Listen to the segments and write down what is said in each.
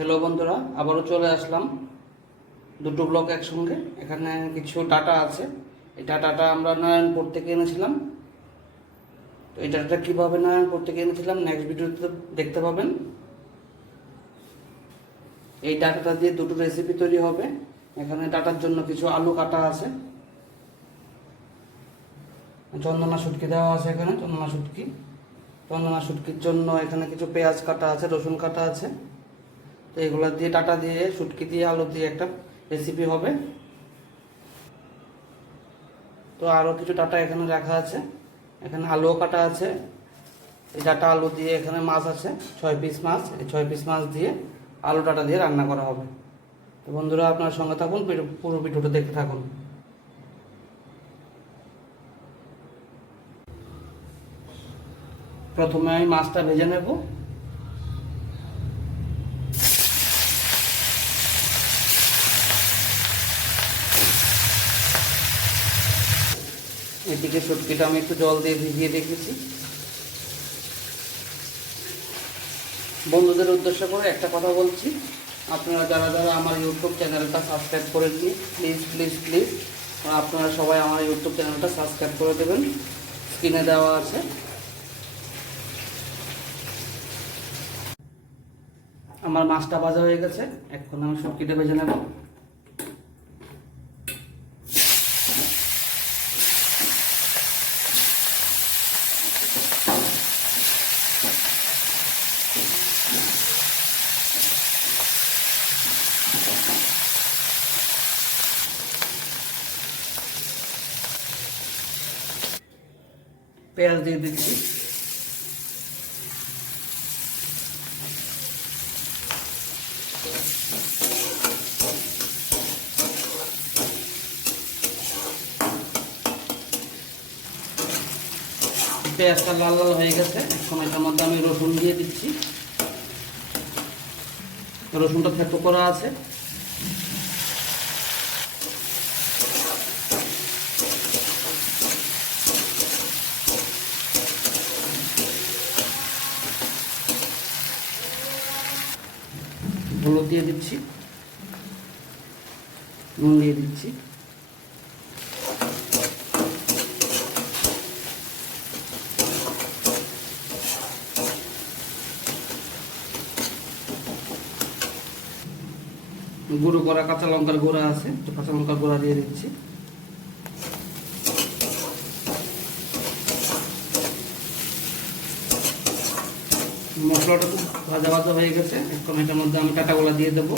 Hello বন্ধুরা, আবারও চলে আসলাম দুটো ব্লক একসঙ্গে। এখানে কিছু ডাটা আছে। এই ডাটাটা আমরা নারায়ণপুর থেকে এনেছিলাম। তো এই ডাটাটা কীভাবে নারায়ণপুর থেকে এনেছিলাম নেক্সট ভিডিওতে দেখতে পাবেন। এই ডাটাটা দিয়ে দুটো রেসিপি তৈরি হবে। এখানে ডাটার জন্য কিছু আলু কাটা আছে, চন্দনা শুটকি দেওয়া আছে। এখানে চন্দনা শুটকির জন্য এখানে কিছু পেঁয়াজ কাটা আছে, রসুন কাটা আছে। তো এগুলো দিয়ে ডাটা দিয়ে শুটকি দিয়ে আলু দিয়ে একটা রেসিপি হবে। তো আরও কিছু ডাটা এখানে রাখা আছে। এখানে আলুও কাটা আছে। এই ডাটা আলু দিয়ে এখানে মাছ আছে 6 পিস মাছ। এই 6 পিস মাছ দিয়ে আলু ডাটা দিয়ে রান্না করা হবে। তো বন্ধুরা, আপনার সঙ্গে থাকুন, পুরো ভিডিওটা দেখতে থাকুন। প্রথমে আমি মাছটা ভেজে নেব। এদিকে শুটকিটা আমি একটু জল দিয়ে ভিজিয়ে রেখেছি। বন্ধুদের উদ্দেশ্য করে একটা কথা বলছি, আপনারা যারা যারা আমার ইউটিউব চ্যানেলটা সাবস্ক্রাইব করেননি, প্লিজ প্লিজ প্লিজ আপনারা সবাই আমার ইউটিউব চ্যানেলটা সাবস্ক্রাইব করে দেবেন। স্ক্রিনে দেওয়া আছে। আমার মাছটা ভাজা হয়ে গেছে, এখন আমি শুটকিটা ভেজে নেব। পেঁয়াজ দিয়ে দিচ্ছি। পেঁয়াজটা লাল লাল হয়ে গেছে, এখন এটার মধ্যে আমি রসুন দিয়ে দিচ্ছি। রসুনটা থেতো করা আছে। হলুদ দিয়ে দিচ্ছি, নুন দিয়ে দিচ্ছি। গুঁড়ো করা কাঁচা লঙ্কার গুঁড়া আছে, কাঁচা লঙ্কার গুঁড়া দিয়ে দিচ্ছি। মশলাটা খুব ভাজা ভাজা হয়ে গেছে, এখন এটার মধ্যে আমি কাঁটাগুলা দিয়ে দেবো।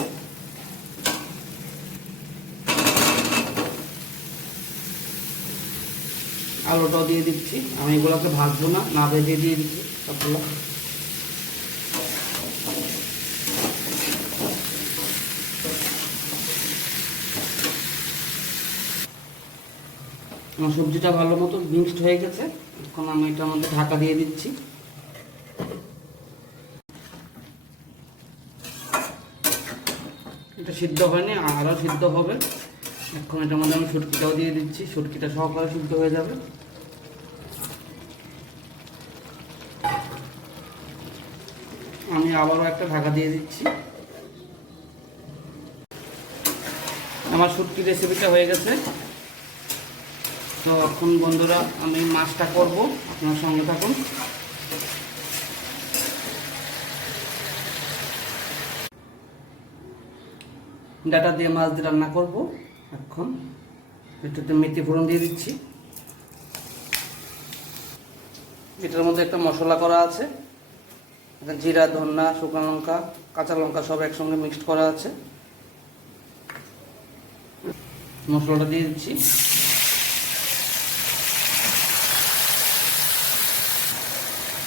আলুটাও দিয়ে দিচ্ছি। আমি এগুলোকে ভাজবো না, না ভেজে দিয়ে দিচ্ছি সবগুলো। আমার সবজিটা ভালো মতো মিক্সড হয়ে গেছে, এখন আমি এটার মধ্যে ঢাকা দিয়ে দিচ্ছি। এটা সিদ্ধ হয়নি, আরও সিদ্ধ হবে। এখন এটার মধ্যে আমি শুটকিটাও দিয়ে দিচ্ছি, শুটকিটা সহকারে সিদ্ধ হয়ে যাবে। আমি আবারও একটা ঢাকা দিয়ে দিচ্ছি। আমার শুটকি রেসিপিটা হয়ে গেছে। তো এখন বন্ধুরা, আমি মাছটা করব, আপনার সঙ্গে থাকুন। ডাটা দিয়ে মাছ দিয়ে রান্না করব। এখন এটাতে মেথি ফোড়ন দিয়ে দিচ্ছি। এটার মধ্যে একটা মশলা করা আছে, জিরা, ধনিয়া, শুকনো লঙ্কা, কাঁচা লঙ্কা সব একসঙ্গে মিক্সড করা আছে। মশলাটা দিয়ে দিচ্ছি।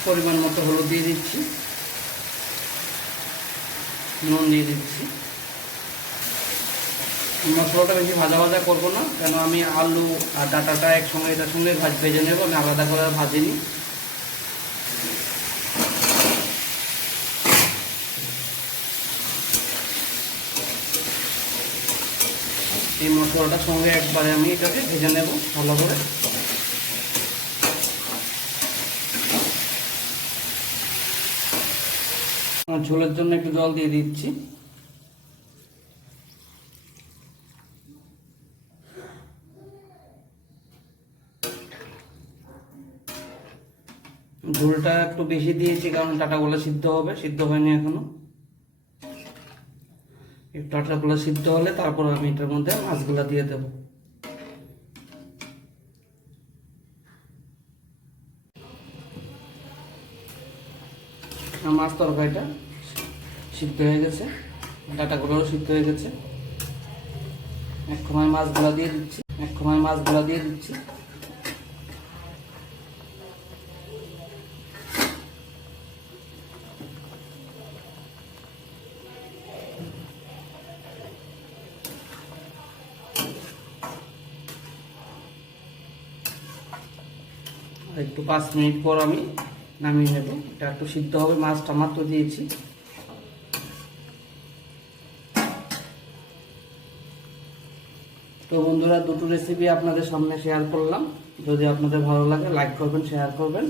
পরিমাণ মতো হলুদ দিয়ে দিচ্ছি, নুন দিয়ে দিচ্ছি। মশলাটা বেশি ভাজা ভাজা করবো না, কেন আমি আলু আর ডাটাটা একসঙ্গে এটার সঙ্গে ভেজে নেব, আমি আলাদা করে আর ভাজিনি। এই মশলাটার সঙ্গে একবারে আমি এটাকে ভেজে নেব ভালো করে। ঝোলের জন্য একটু জল দিয়ে দিচ্ছি। ঝোলটা একটু বেশি দিয়েছি কারণ ডাটাগুলো সিদ্ধ হবে, সিদ্ধ হয়নি এখনো। এই ডাটাগুলো সিদ্ধ হলে তারপর আমি এটার মধ্যে মাছগুলো দিয়ে দেবো। মাছ তরকারিটা সিদ্ধ হয়ে গেছে, ডাটাগুলোও সিদ্ধ হয়ে গেছে। এখন আমি মাছগুলো দিয়ে দিচ্ছি। আর একটু 5 মিনিট পর আমি নামিয়ে নেব। এটা একটু সিদ্ধ হবে, মাছটা মাত্র দিয়েছি। তো বন্ধুরা, দুটো রেসিপি আপনাদের সামনে শেয়ার করলাম। যদি আপনাদের ভালো লাগে লাইক করবেন, শেয়ার করবেন।